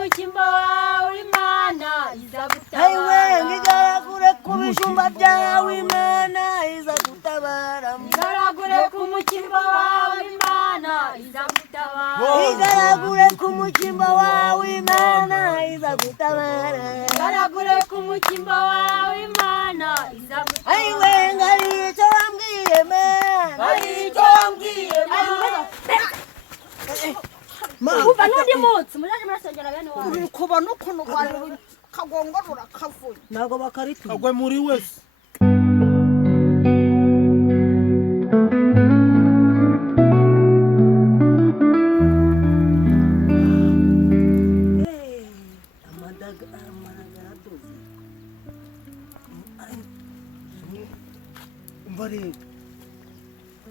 kumuchimba wawe Imana izagutabara. Aiwe ngigaragure kubishumba byawe Imana izagutabara. Ngigaragure kumuchimba wawe Imana izagutabara. Ngigaragure kumuchimba wawe Imana izagutabara. Ngigaragure kumuchimba wawe Imana izagutabara. Aiwe ngalicho wambwiye Imana. Ngalicho wambwiye Imana. Kuva n'undi munsi muraje murasengera bene wawe. Uri kubona ukuntu rwari kagongorora kavuye. Nago bakaritu. Kagwe muri wese. Mbare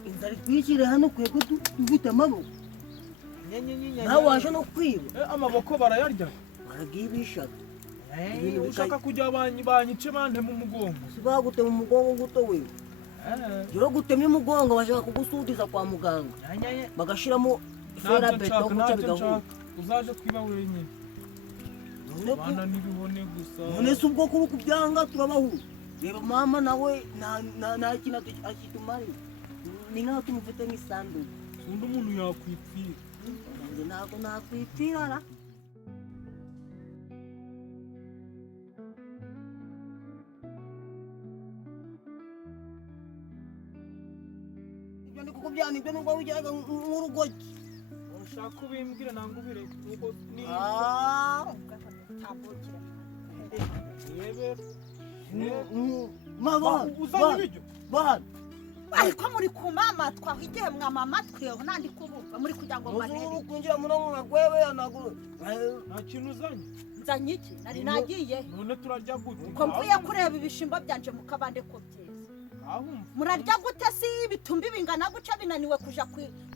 inzara twikire hano kwego dufite amaboko. Nawe waje no kwiba. Amaboko barayarya. Baragibishaka. Ushaka kujya banyice bante mu mugongo. Sibagute mu mugongo guto wewe. Joro gutemye umugongo bashaka kugusudiza kwa muganga. Bagashiramo fera beto guca bigahuka. Uzaje kwiba wenyine. Bana nibibone gusa. None subwo kuba kubyanga turabahu. Reba mama nawe na kina akitumari. Ni nkaho tumufite nk'isandu. Undi umuntu yakwipfira. Nge nako nakwipfira ra. Ibyo ndi kukubyana ibyo nuko wijyaga nk'urugoki. Ushaka ubimbwira nangubire nuko ni Tambukira. yebe. Mama Uzanye ibyo. Bana Ariko muri kumama twahigiye mwama matwe nandi kubuka muri kugira ngo Muzuru banere. kunjira muno ngagwebe yanaguru. Nta kintu uzanye. Nzanye iki? Nari nagiye. None turarya gute? Ko mvuye kureba ibishimbo byanje mu kabande ko byeze. Ahumva. Murarya gute si bitumbi bingana guca binaniwe kuja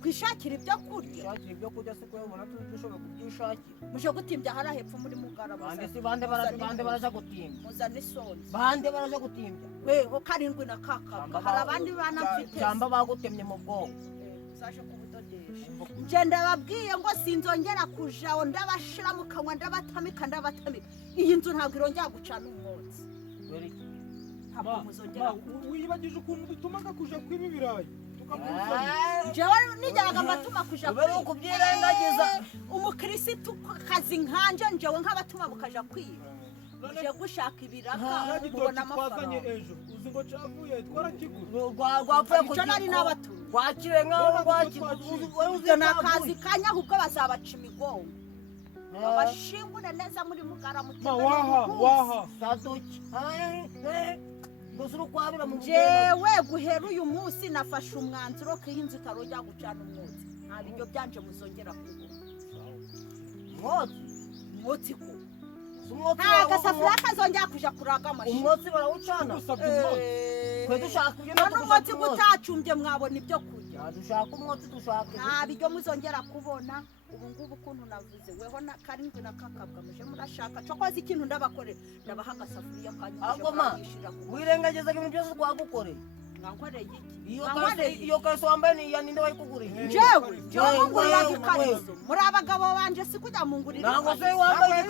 kwishakira ibyo kurya. Shakira ibyo kurya se kwebona tushobora kubyishakira. Muje gutimbya hara hepfo muri mugaraba. Bande si bande baraja gutimba. Muzane isoni. Bande baraja gutimba. Weho karindwi na kakaka. Hari abandi bana mfite. Cyamba bagutemye mu bwonko. Uzaje kubudodesha. Nje ndababwiye ngo sinzongera kujaho ndabashira mu kanwa ndabatamika. Iyi nzu ntabwo irongera gucana umwotsi. Ntabwo muzongera. Wibagije ukuntu dutumaga kuja kwiba ibirayi. Tukaguruzanya. Jewe nijyaga amatuma kuja Ubere ukubyirengagiza. Umukirisitu kazi nkanje njewe nk'abatuma bukaja kwiba. Uje gushaka ibiraka mubona twazanye amafaranga. ejo. Uzi ngo cavuye twarakigura. Rwapfuye Icyo nari n'abatu. Rwakire nkaho rwakiguze. Ibyo ni akazi kanya ahubwo bazabaca imigongo. Abashingune neza muri mugara mutima. Waha. Sadoki. Gusuru kwabira mu Jewe guhera uyu munsi nafashe umwanzuro ko inzu itarojya gucana umwotsi. Nta biryo byanje muzongera kubona. Umwotsi ko. Nta gasafuriya kazongera kuja kuraga amashyi. Umwotsi barawucana. Kwe dushaka ibyo none umwotsi gutacumbye mwabona ibyo kurya. Dushaka umwotsi dushaka. Nta biryo muzongera kubona. Ubu ngubu ukuntu navuze weho na karindwi na kakabwa muje murashaka cokoze ikintu ndabakorera ndabaha agasafuriya kanya agoma wirengageza ibintu byose twagukoreye mwankoreye iki iyo kaso wambaye ni yaninde wayikuguriye jewe ngurira ikariso muri abagabo banje sikujya mungurira ntabwo se wambaye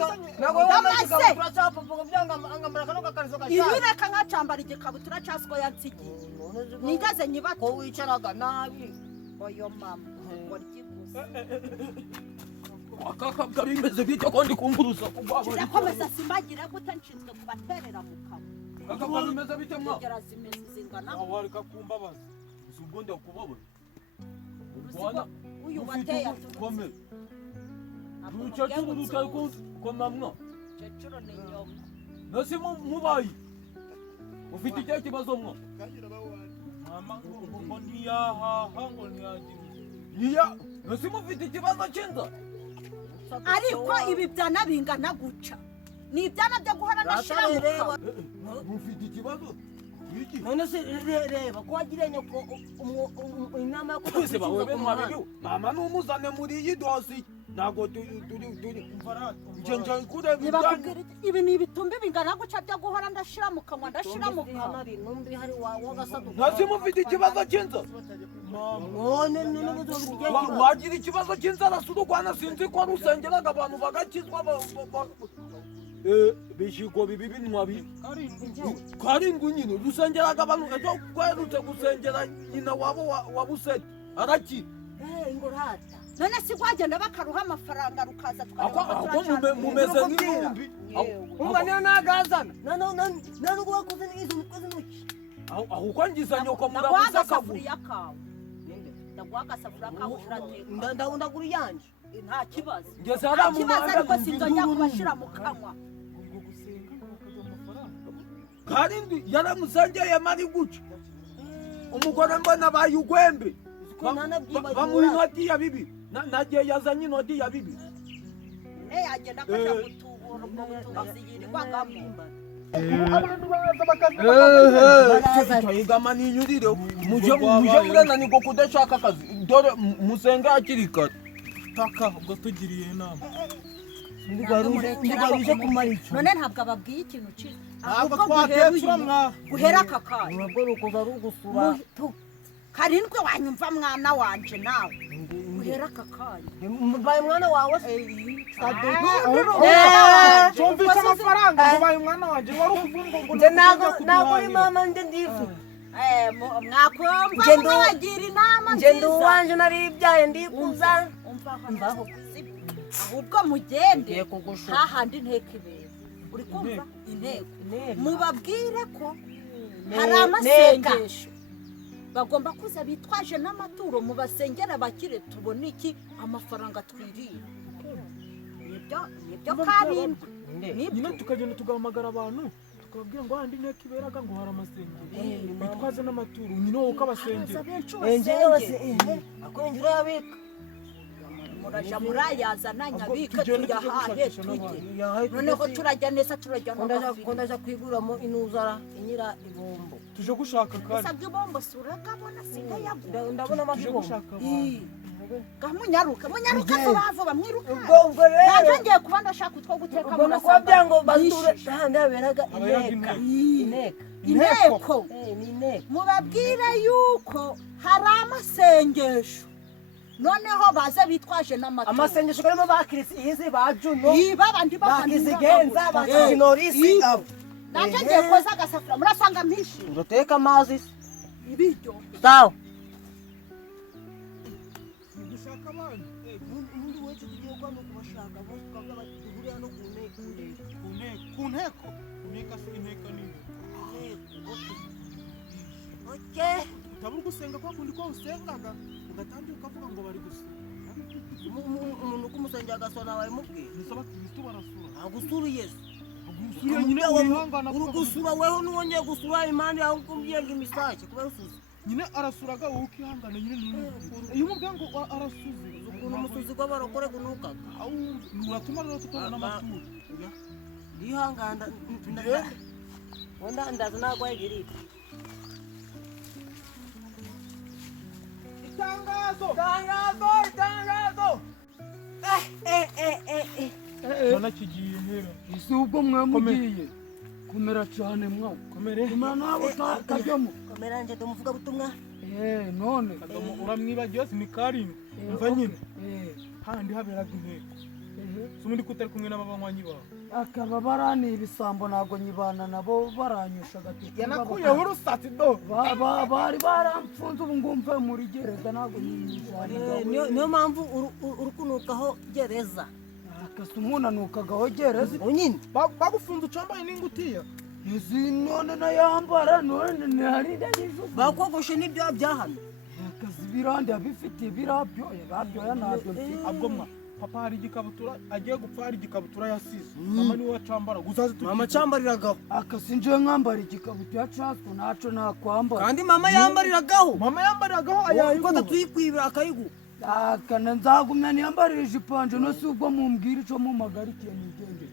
ikabutura cyapopo byanga angamara kano kakariso gashaka ibireka nkacambara igikabutura cyasiko yansigiye ningaze nyibata ko wicaraga nabi oyo mama Akakabwa bimeze bite ko ndi kumburuza kugwabo. Ndakomeza simbagira gute nshinzwe kubaterera mu kanwa. Akakabwa bimeze bite mwa? Ngera zimeze zingana. Awari kakumbabaza. Usugonde kubabona. Ubwana uyu wateye komera. Urucacuru rutari komamwa. Cecuro ni nyoma. Nasi mubayi. Ufite icyo kibazo mwa? Mama ngo ndiyaha ngo ntiyagira. Niya nasi mufite ikibazo cy'inda. Ariko ibi byana bingana guca. Ni ibyana byo guhora nashira mu kanwa. Mufite ikibazo? None se reba ko wagire nyoko inama yo kwese bawe mwabibi mama numuzane muri iyi dosi nago turi kumfara nje kude ibi ni ibitumbi bingana guca byo guhora ndashira mu kanwa ndashira mu kanwa numbi hari wa gasadu nasi mufite ikibazo cy'inzo none wagira ikibazo cy'inzara si urwana sinzi ko rusengeraga abantu bagakizwa bishigo bibi binwa karindwi nyine rusengeraga abantu ejo kwerutse gusengera nyina wabo wabusete arakira ingorata none si kwagenda bakaruha amafaranga rukaza tukareba mumeze nk'ibumbi umva niyo nagazana none ubwo wakoze n'izo mukozi n'uki aho uko ngiza nyoko murabuze akaguriya kawe ndaguha agasafuriya kawe urateka ndagura iyanje nta kibazo ngeze nta kibazo ariko sinzongera kubashira mu kanwa karindwi yaramusengeye mari guca umugore mbona bayugwembe bamuha inoti ya bibi nagiye yazanye inoti ya bibi yagenda akajya gutubura ubwo butubazi yirirwagamo abantu baza bakayigama n'inyurire muje murenanirwa kudashaka akazi dore musenge hakiri kare paka ubwo tugiriye inama ndigaruje kumarica none ntabwo ababwiye ikintu cyiza ahubwo guhera aka kanya nabwo rukoza rugusura karindwi wanyumva mwana wanje nawe guhera aka kanya mbaye mwana wawe cyumvise amafaranga mbaye mwana wanje wari ukuvuga ngo nje ntabwo uri mama nje ndifu mwakumva mwagira inama nje ndi uwanje naribyaye ndikuza mbaho ahubwo mugende hahandi inteko ibera uri kumva inteko mubabwire ko hari amasengesho bagomba kuza bitwaje n'amaturo mu basengera bakire tubone iki amafaranga twiriye nibyo karindwi nyine tukagenda tugahamagara abantu tukababwira ngo handi inteko iberaga ngo hari amasengero bitwaze n'amaturo nyine wowe ukabasengera akonjura yabika muraja murayazana nyabika tuyahahe tujye noneho turajya neza turajya ko ndaja kwiguramo inuzara inyira ibombo tuje gushaka kare usabye ibombo surakabona singayagura ndabona amashusho munyaruka vuba mwiruka ubwo rero naje ngiye kuba ndashaka utwo guteka ubwo nuko byango basure handi yaberaga inteko mubabwire yuko hari amasengesho noneho baza bitwaje n'amaturo amasengesho karimo bakirisi izi bajuno babandi bakizigenza bakinorisi naje ngiye koza agasafuriya murasanga mpishi uroteka amazi ibiryo sawa gushaka abantu undi wese tugiye kwano kubashaka bose twabwa batuguriye hano ku nteko si inteko nini okay utabura gusenga kwa kundi ko usengaga ugatangira ukavuga ngo bari gusenga umuntu kumusengera agasona bari mubwira nisaba Kristo barasura agusura Yesu iyo nyine wihangana urugusura weho nuwongeye gusura imana yawe kumbye ngo imisake kuba rusuze nyine arasuraga wowe ukihangana nyine iyo umubwiye ngo arasuze ukuntu umusuzi gw'abarokore gunukaga uratuma rero tutobona amaturo ndihangana wenda ndaza nagwayigirira itangazo none kigiye hera isi ubwo mwamugiye kumera cyane mwa komere kumera nabo kajyamo komera nje ndumuvuga butumwa none uramwibagiwe ni karindwi umva nyine handi haberaga inteko sumundi kutari kumwe n'abanywanyi bawe akaba barani ibisambo nago nyibana nabo baranyusha gatete yanakuyeho urusati do bari baramfunze ubu ngumve muri gereza nago nyinjana niyo mpamvu urukunukaho gereza akase umunanukagaho gereza unyine bagufunze ucambaye n'ingutiya izi none nayambara none ntarida nijoro bakogoshe n'ibyo byahano akazi birande abifitiye birabyoye babyoya ntabyo mfite abwo mwa papa hari igikabutura agiye gupfa hari igikabutura yasize mama niwe wacambara guzaze mama cambariragaho akasi nje nkambara igikabutura cyacu naco nakwambara kandi mama yambariragaho ayayigo ko tuyikwibira akayigu akana nzagumya niyambarira ijipanje no si ubwo mumbwira ico mumagarikiye nigende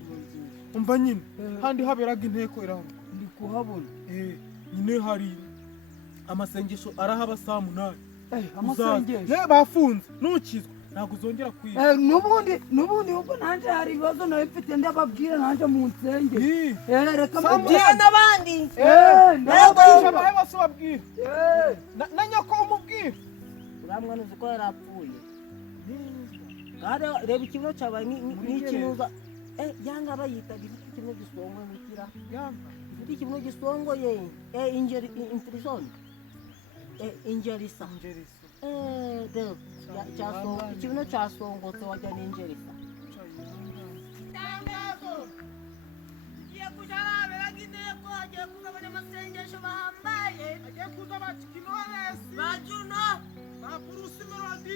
umva nyine handi haberaga inteko iraho ndi kuhabona nyine hari amasengesho arahaba saa 8 amasengesho bafunze nukizwa ntabwo uzongera kwiba nubundi ubwo nanje hari ibibazo nawe mfite ndababwira nanje mu nsenge reka mbabwire n'abandi ntabwo abahe bose babwira na nyoko umubwira uriya mwana uzi ko yarapfuye kandi reba ikibuno cyabaye nk'ikinuza yanga bayitaga ifite ikibuno gisongoye mukira ifite ikibuno gisongoye ingerisa ikibuno cyasongotse wajya n'ingerisa Tangazo igiye kujarabera giteko agiye kugabanya amasengesho bahambaye agiye kuza bakikinores bajuno bapurusi melodi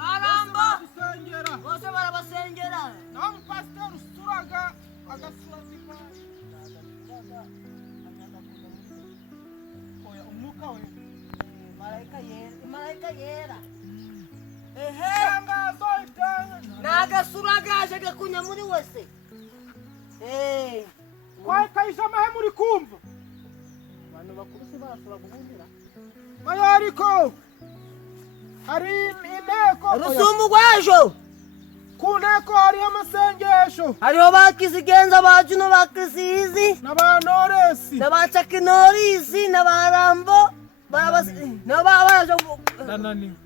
barambo gusengera bose barabasengera naho umupasiteri usuraga agasura divayi oya umwuka we marayika yera itangazo nagasura gaje gakunya muri wese kwaye kayisha amahe muri kumva abantu bakuru si barasura guhungira mayo ariko hari inteko rusumu rw'ejo ku nteko hariho amasengesho hariho bakisigenza bacu n'abakisizi n'abanoresi n'abacakinorisi n'abarambo n'abaraje nananiwe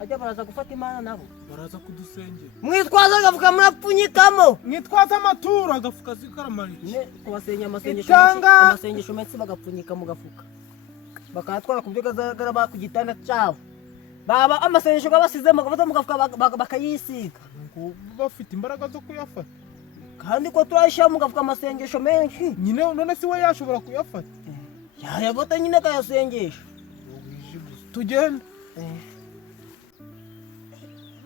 ajya baraza gufata imana nabo baraza kudusengera mwitwaza agafuka murapfunyikamo mwitwaza amaturo agafuka zikaramarike kubasenya Itanga- amasengesho menshi bagapfunyika mu gafuka bakatwara ku byo gazagara ku gitanda cyabo baba amasengesho gabasizemo gafata mu gafuka bakayisiga bafite imbaraga zo kuyafata kandi ko turayishyira mu gafuka amasengesho menshi nyine none si we yashobora kuyafata yayafata nyine akayasengesha tugenda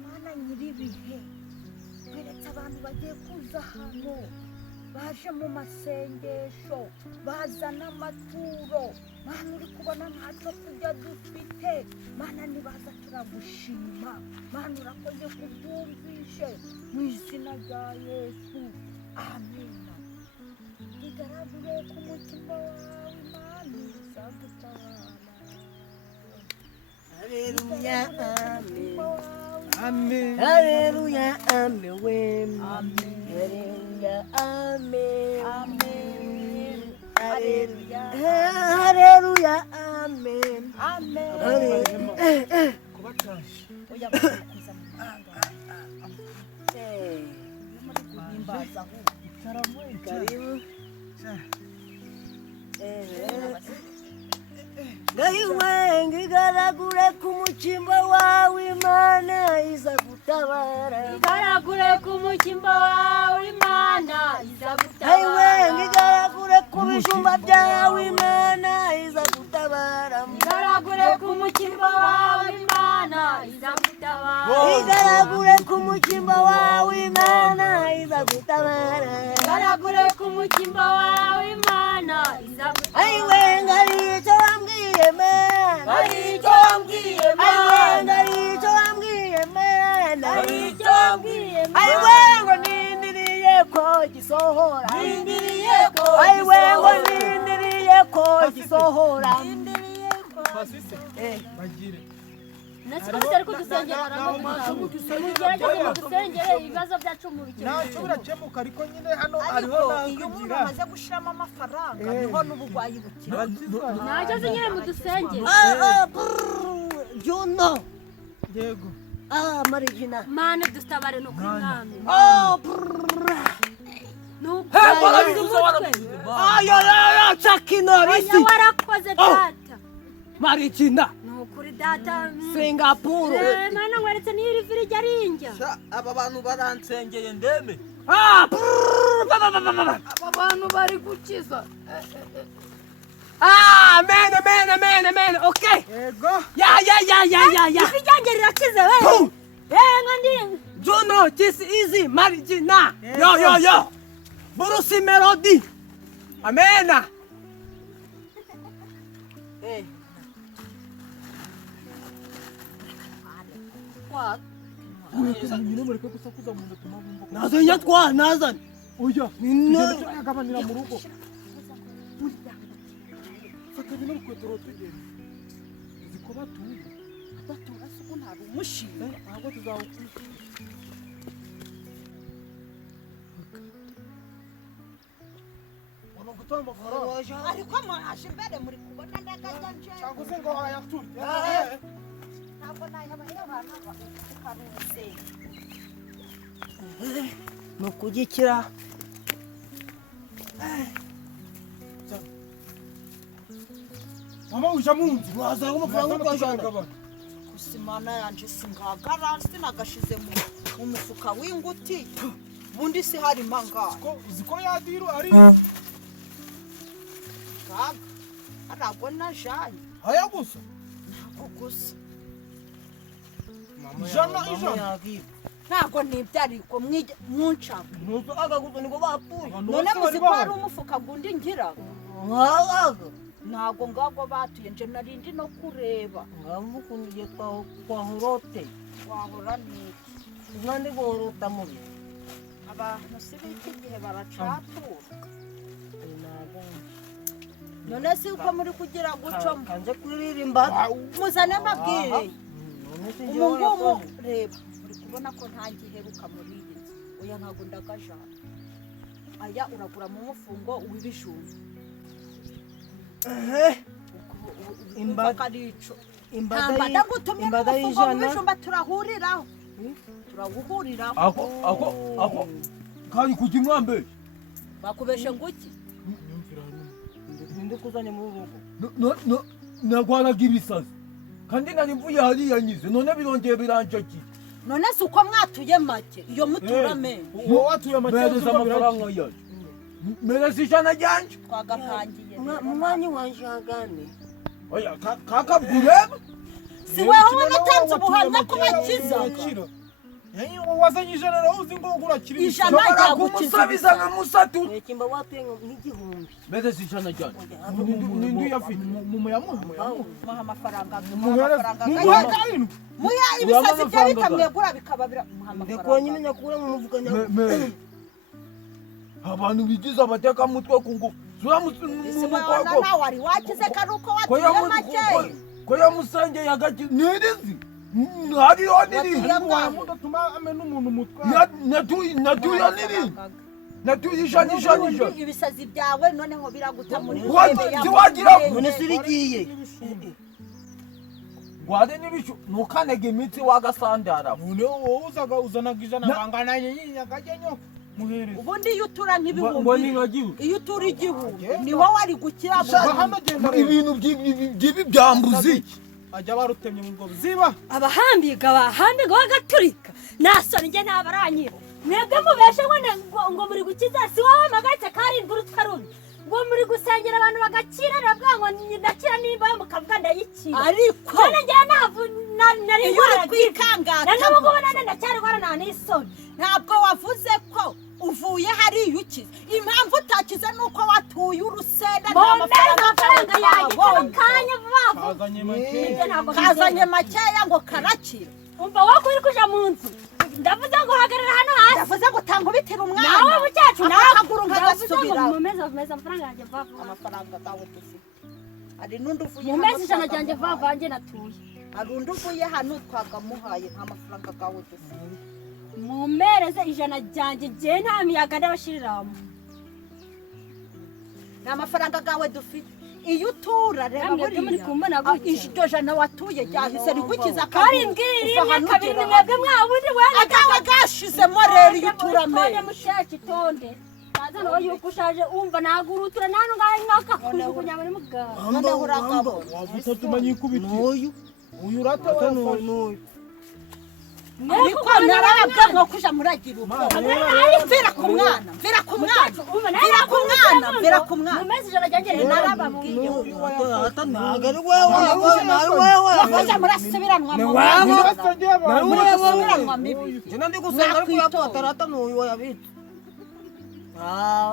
Mana nyiribihe beretse abantu bagiye kuza hano baje mu masengesho bazana amaturo Mana uri kubona ntacyo kurya dufite Mana nibaza turagushima Mana urakoze kubyumvishe mu izina rya Yesu amina igaragure ku mutima wawe Mana izagutabara Haleluya amen amen Haleluya amen Haleluya amen Haleluya Haleluya amen amen kuba cyashe oya kuza mu mahanga muri guhimbaza ahubwo karibu Ngayiwenga igaragure ku mucimba wawe Imana iza gutabara igaragure ku mukimba wawe Imana izagutabara Ngayiwenga igaragure ku bijumba byawe Imana iza gutabara igaragure ku mukimba wawe Imana izagutabara Igaragure ku mucimba wawe Imana iza gutabara igaragure ku mukimba wawe Imana izagutabara Ayiwenga icyo wambwiye Mana icyo wambwiye Ayiwenga icyo wambwiye Mana icyo wambwiye Ayiwenga nindiriye ko gisohora Ayiwenga nindiriye ko gisohora pasise bagire natwe tutari kudusengera mugerageze mudusengere ibibazo byacu mubikemure ntacyo birakemuka ariko nyine hano hariho iyo umuntu nakugira amaze gushiramo amafaranga niho n'uburwayi bukira ntageze nyine mudusengere Juno yego Marigina Mana dutabare no kuri mwami Chakinorisi warakoze data Marigina nukuri data Singapore Mana ngweretse niyo iri viri jya rinjya aba bantu baransengeye ndeme aba bantu bari gukiza amen okay yego ya ivi ryanjye rirakize we nka ndi Juno this easy Marigina yo Burusi Melody amena nyine mureke gusakuza mu nda tumabumva nazanye nazanye oya Nino. tugenda tuyagabanira mu rugo fata bino rukweto tugenda uzi ko batuye batura se uko ntabwo umushinga ntabwo tuzawukwishyura ubona gutanga amafaranga ariko mwaje imbere muri kubona ndagajya nje cyangwa se ngo wayaturye nukugikira mama uja munzi wazana amafaranga ukajana kusimana yanje singagara sinagashize mu mufuka w'inguti bundi si hari mangara ziko yadiru ari gaga arago najaye haya gusa ntabwo gusa ijana ntabwo nibyariko mwunshaka nuko agaguzo niko batuye none muzi ko hari umufuka gundi ngira nkagaga ntabwo ngago batuye nje narindi no kureba ngamukundiye twahurote wahora niki nkandi gorota mubi abantu si biki gihe baracatura none si uko muri kugira guco kanje kuririmba muzane mabwire umungumu reba muri kubona ko nta giheruka muri iyi nzu oya ntabwo ndagajana aya uragura mu mufungo w'ibijumba imbaga imbada gutumye imbaga umufungo y'ijana w'ibijumba turahuriraho turawuhuriraho ako kari kujya mwambe bakubeshe nguki ndi kuzanye mu rugo nagwanaga ibisazi kandi nari mvuye hariya nyize none birongeye birancakiye none si uko mwatuye make iyo mutura menshi uwo watuye amatereza amafaranga yaje mereza ijana ryanje twagapangiye mwanya wanje hagane oya kakabwureba si weho wanatanze ubuhamya ko bakiza wazanye ijana nawe uzi ngo urakira ijana kumusabiza nka musatu kimba watuye nk'igihumbi mereza ijana ryanje nindi uyafite muha amafaranga muha ibisazi bya bitamwegura bikaba muha ndeko amafaranga nyine nyakura mu muvuga nyakura abantu bigize abateka mutwe ku ngufu nawe wari wakize kari uko watuye make ko yamusengeye agaki nirizi hariyo niri mudatuma amena umuntu umutwe natuye niri natuye ijana ibisazi byawe noneho biraguta muri wagira none sirigiye gwade n'ibishu nukanega imitsi wagasandara none wowe uzaga uzanaga ijana bangana nyakagenyo muhereza ubundi iyo utura nk'ibihumbi ngo ni nkagiwe iyo utura igihumbi ni wowe wari gukira ibintu by'ibi byambuzi ajya barutemye mu ngobo ziba abahambiga bagaturika nasoni nge ntabaranyiba mwebwe mubeshe ngo muri gukiza si wowe mpagaritse karindwi urutwa rubi ngo muri gusengera abantu bagakira nabwa ngo ndakira nimba mukavuga ndayikira ariko none ngewe ntabwo nari iyo uri kwikangata na n'ubu ngubu nane ndacyari guhorana n'isoni ntabwo wavuze ko uvuye hariya ukize impamvu utakize ni uko watuye urusenda nta amafaranga yanjye kanya vuba kazanye makeya ngo karakira umva wowe uri kuja mu nzu ndavuze ngo hagarara hano hasi ndavuze ngo tanga ubitira umwana nawe bucyacu nawe akaguru nkagasubira mumeze amafaranga yanjye vava amafaranga gawe dufite hari n'undi uvuye mumeze ijana ryanjye vava njye natuye hari undi uvuye hano twagamuhaye nta mafaranga gawe dufite mumereze ijana ryanjye njye nta miyaga ndabashiriramo nta mafaranga gawe dufite iyo utura reba buriya iryo jana watuye ryahise rigukiza karindwi rimwe kabiri mwebwe mwawundi wera agawe gashizemo rero iyo utura tonde musheki tonde naza nawe yuko ushaje umva nagurutura nanu ngaye nkaka kujugunya muri mugabo none uragabo wavuta tumanye ikubiti n'uyu uyu urata n'uyu ariko narababwiye ngo kuja muragira uko mvira ku mwana mvira ku mwana mvira ku mwana mumeze ijana ryanjye narababwiye ata ntago ari wewe kuja murasubiranwa mu murasubiranwa mibi jena ndi gusenga ariko yapotera ata n'uyu wayabitse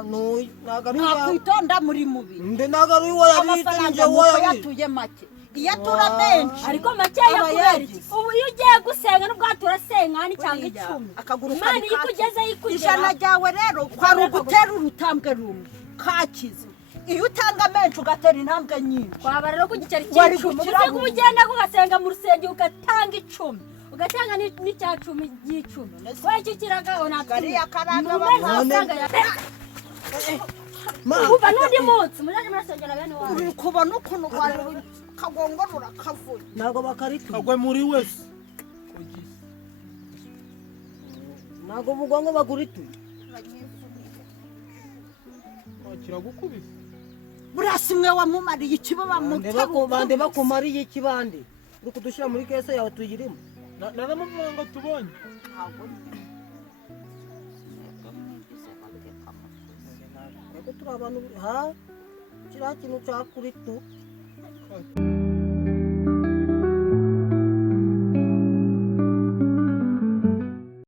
n'uyu ntago ari nakwitonda muri mubi nde ntago ari wayabitse nje wayabitse yatuye make iyo atura menshi ariko makeya kubera iki ubu iyo ugiye gusenga n'ubwatura senkani cyangwa icumi akaguru imana iyo ikugezeho ikugera ijana ryawe rero kwari ugutera urutambwe rumwe kakize iyo utanga menshi ugatera intambwe nyinshi twaba rero ku giceri cy'icumi uvuze ko ugenda ugasenga mu rusengero ugatanga icumi ugatanga n'icya cumi y'icumi wowe icyo kiragaho gariya karanga uba n'undi munsi muraje murasengera bene wanyu uri kubona ukuntu wari kagongo rurakavuye ntabwo bakarituye kagwe muri wese ntabwo umugongo bagurituye kiragukubise burasi mwe wamumariye ikiba bande bakumariye ikibande uri kudushyira muri kese yawe tuyirimo naramuvuga ngo tubonye turi abantu kiriya kintu cyakuritu